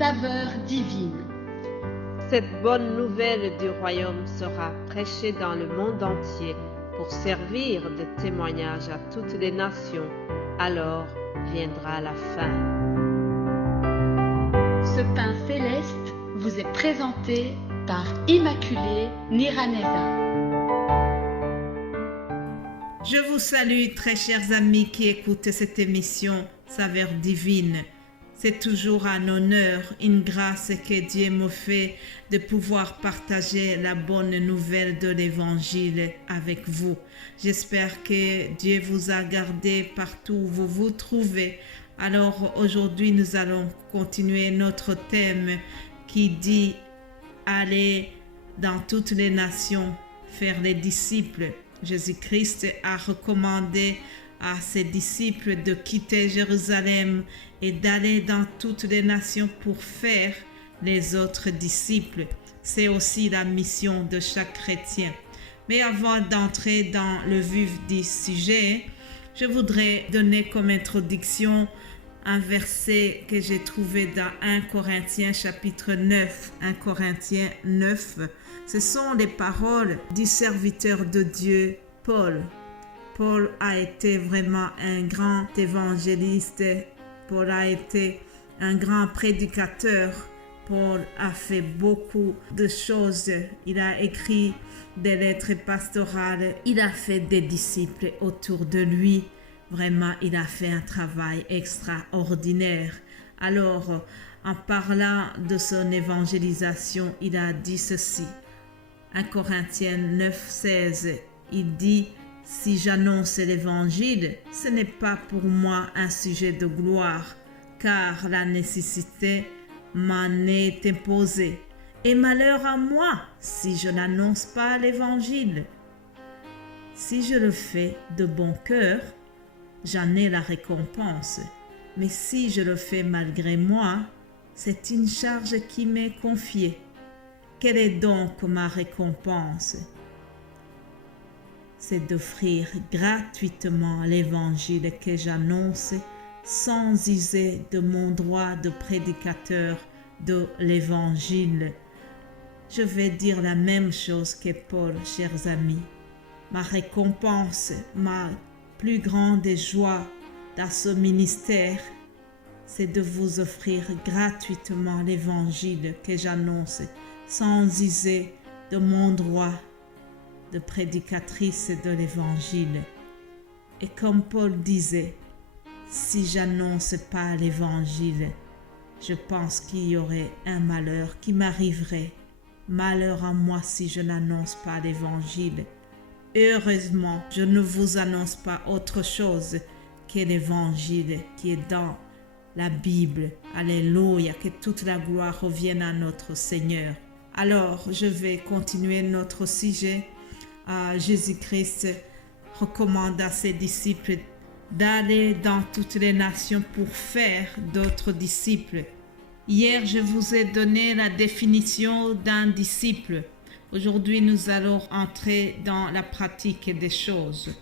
saveur divine. Cette bonne nouvelle du royaume sera prêchée dans le monde entier pour servir de témoignage à toutes les nations. Alors viendra la fin. Ce pain céleste vous est présenté par Immaculée Niraneza. Je vous salue, très chers amis qui écoutent cette émission Saveur divine. C'est toujours un honneur, une grâce que Dieu me fait de pouvoir partager la bonne nouvelle de l'Évangile avec vous. J'espère que Dieu vous a gardé partout où vous vous trouvez. Alors aujourd'hui, nous allons continuer notre thème qui dit « Aller dans toutes les nations, faire les disciples ». Jésus-Christ a recommandé à ses disciples de quitter Jérusalem et d'aller dans toutes les nations pour faire les autres disciples. C'est aussi la mission de chaque chrétien. Mais avant d'entrer dans le vif du sujet, je voudrais donner comme introduction un verset que j'ai trouvé dans 1 Corinthiens chapitre 9. 1 Corinthiens 9, ce sont les paroles du serviteur de Dieu, Paul. Paul a été vraiment un grand évangéliste. Paul a été un grand prédicateur. Paul a fait beaucoup de choses. Il a écrit des lettres pastorales. Il a fait des disciples autour de lui. Vraiment, il a fait un travail extraordinaire. Alors, en parlant de son évangélisation, il a dit ceci. 1 Corinthiens 9, 16, il dit « Si j'annonce l'évangile, ce n'est pas pour moi un sujet de gloire, car la nécessité m'en est imposée. Et malheur à moi si je n'annonce pas l'évangile. Si je le fais de bon cœur, j'en ai la récompense. Mais si je le fais malgré moi, c'est une charge qui m'est confiée. Quelle est donc ma récompense? C'est d'offrir gratuitement l'évangile que j'annonce sans user de mon droit de prédicateur de l'évangile. Je vais dire la même chose que Paul, chers amis. Ma récompense, ma plus grande joie dans ce ministère, c'est de vous offrir gratuitement l'évangile que j'annonce sans user de mon droit de prédicatrice de l'évangile. Et comme Paul disait, si j'annonce pas l'évangile, je pense qu'il y aurait un malheur qui m'arriverait. Malheur à moi si je n'annonce pas l'évangile. Heureusement, je ne vous annonce pas autre chose que l'évangile qui est dans la Bible. Alléluia, que toute la gloire revienne à notre Seigneur. Alors, je vais continuer notre sujet. Jésus-Christ recommande à ses disciples d'aller dans toutes les nations pour faire d'autres disciples. Hier, je vous ai donné la définition d'un disciple. Aujourd'hui, nous allons entrer dans la pratique des choses.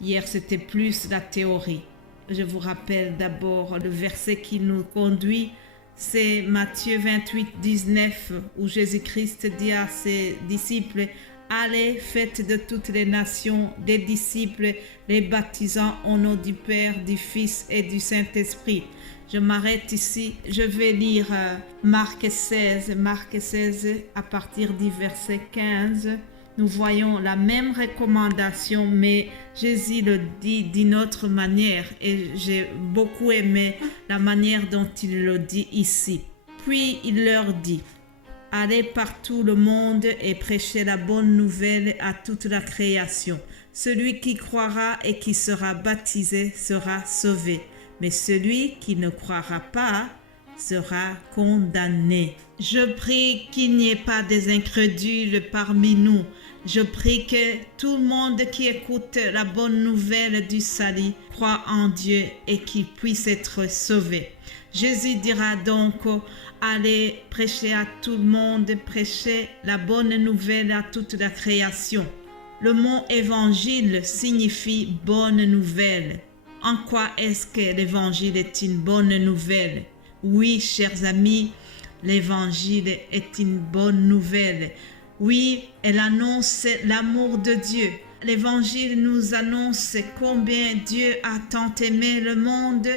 Hier, c'était plus la théorie. Je vous rappelle d'abord le verset qui nous conduit. C'est Matthieu 28, 19, où Jésus-Christ dit à ses disciples « Allez, faites de toutes les nations des disciples, les baptisant au nom du Père, du Fils et du Saint-Esprit. » Je m'arrête ici. Je vais lire Marc 16 à partir du verset 15. Nous voyons la même recommandation, mais Jésus le dit d'une autre manière et j'ai beaucoup aimé la manière dont il le dit ici. Puis il leur dit « Allez par tout le monde et prêchez la bonne nouvelle à toute la création. Celui qui croira et qui sera baptisé sera sauvé, mais celui qui ne croira pas sera condamné. Je prie qu'il n'y ait pas des incrédules parmi nous. Je prie que tout le monde qui écoute la bonne nouvelle du salut croit en Dieu et qu'il puisse être sauvé. Jésus dira donc, allez prêcher à tout le monde, prêcher la bonne nouvelle à toute la création. Le mot évangile signifie bonne nouvelle. En quoi est-ce que l'évangile est une bonne nouvelle? Oui, chers amis, l'évangile est une bonne nouvelle. Oui, elle annonce l'amour de Dieu. L'évangile nous annonce combien Dieu a tant aimé le monde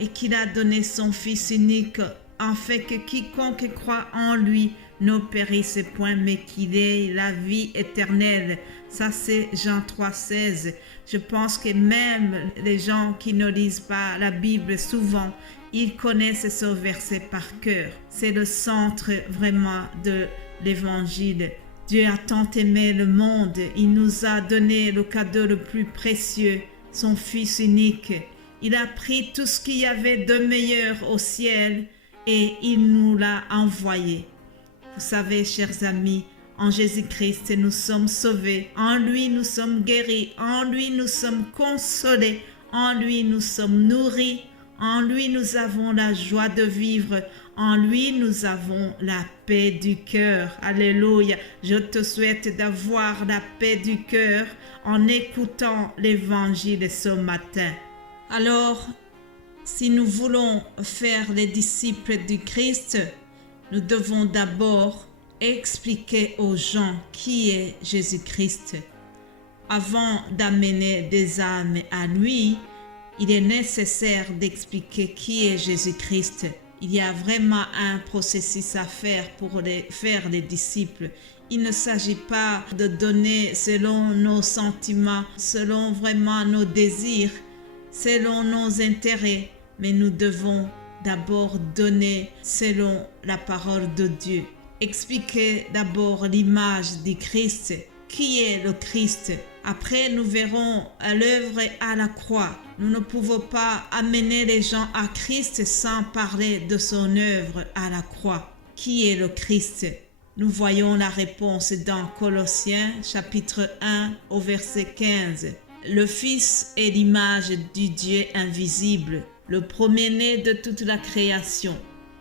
et qu'il a donné son Fils unique afin que quiconque croit en lui ne périsse point, mais qu'il ait la vie éternelle. Ça, c'est Jean 3,16. Je pense que même les gens qui ne lisent pas la Bible souvent, ils connaissent ce verset par cœur. C'est le centre vraiment de l'évangile. Dieu a tant aimé le monde, il nous a donné le cadeau le plus précieux, son Fils unique. Il a pris tout ce qu'il y avait de meilleur au ciel et il nous l'a envoyé. Vous savez, chers amis, en Jésus-Christ, nous sommes sauvés. En lui, nous sommes guéris. En lui, nous sommes consolés. En lui, nous sommes nourris. En lui, nous avons la joie de vivre. En lui, nous avons la paix du cœur. Alléluia. Je te souhaite d'avoir la paix du cœur en écoutant l'évangile ce matin. Alors, si nous voulons faire les disciples du Christ, nous devons d'abord expliquer aux gens qui est Jésus-Christ. Avant d'amener des âmes à lui, il est nécessaire d'expliquer qui est Jésus-Christ. Il y a vraiment un processus à faire pour faire des disciples. Il ne s'agit pas de donner selon nos sentiments, selon vraiment nos désirs, selon nos intérêts, mais nous devons d'abord donner selon la parole de Dieu. Expliquer d'abord l'image du Christ. Qui est le Christ? Après, nous verrons l'œuvre à la croix. Nous ne pouvons pas amener les gens à Christ sans parler de son œuvre à la croix. Qui est le Christ? Nous voyons la réponse dans Colossiens chapitre 1 au verset 15. Le Fils est l'image du Dieu invisible, le premier-né de toute la création.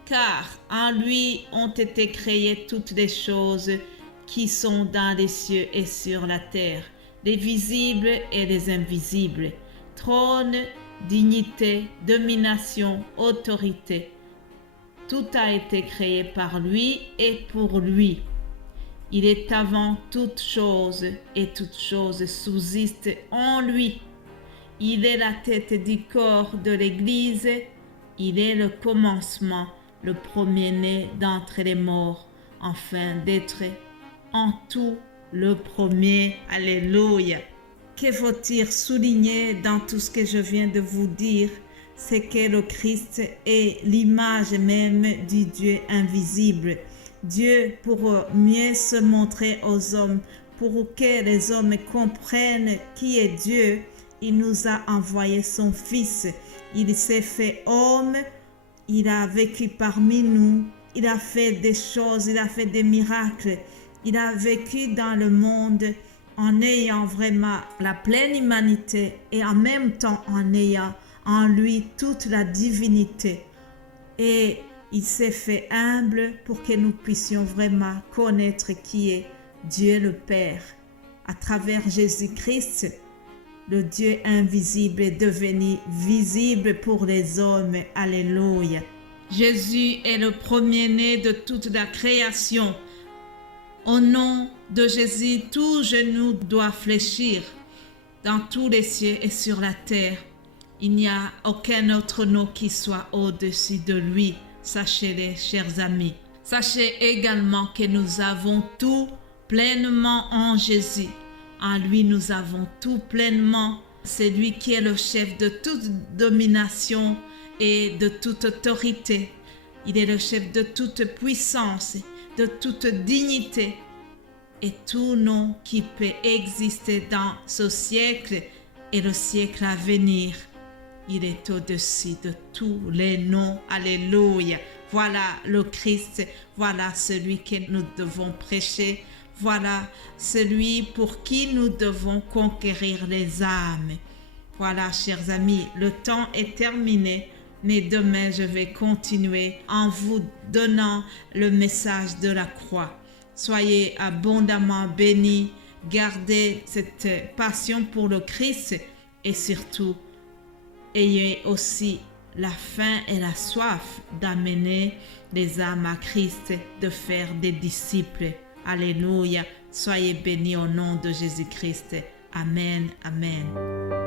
Car en lui ont été créées toutes les choses qui sont dans les cieux et sur la terre, les visibles et les invisibles, trône, dignité, domination, autorité. Tout a été créé par lui et pour lui. Il est avant toutes choses et toutes choses subsistent en lui. Il est la tête du corps de l'Église. Il est le commencement, le premier-né d'entre les morts, afin d'être en tout le premier. Alléluia. Que faut-il souligner dans tout ce que je viens de vous dire? C'est que le Christ est l'image même du Dieu invisible. Dieu, pour mieux se montrer aux hommes, pour que les hommes comprennent qui est Dieu, il nous a envoyé son Fils. Il s'est fait homme, il a vécu parmi nous, il a fait des choses, il a fait des miracles. Il a vécu dans le monde en ayant vraiment la pleine humanité et en même temps en ayant en lui toute la divinité. Et il s'est fait humble pour que nous puissions vraiment connaître qui est Dieu le Père. À travers Jésus-Christ, le Dieu invisible est devenu visible pour les hommes. Alléluia. Jésus est le premier-né de toute la création. Au nom de Jésus, tout genou doit fléchir dans tous les cieux et sur la terre. Il n'y a aucun autre nom qui soit au-dessus de lui. Sachez-le, chers amis. Sachez également que nous avons tout pleinement en Jésus. En lui, nous avons tout pleinement. C'est lui qui est le chef de toute domination et de toute autorité. Il est le chef de toute puissance, de toute dignité et tout nom qui peut exister dans ce siècle et le siècle à venir. Il est au-dessus de tous les noms. Alléluia. Voilà le Christ. Voilà celui que nous devons prêcher. Voilà celui pour qui nous devons conquérir les âmes. Voilà, chers amis, le temps est terminé. Mais demain, je vais continuer en vous donnant le message de la croix. Soyez abondamment bénis. Gardez cette passion pour le Christ et surtout, ayez aussi la faim et la soif d'amener les âmes à Christ, de faire des disciples. Alléluia. Soyez bénis au nom de Jésus-Christ. Amen. Amen.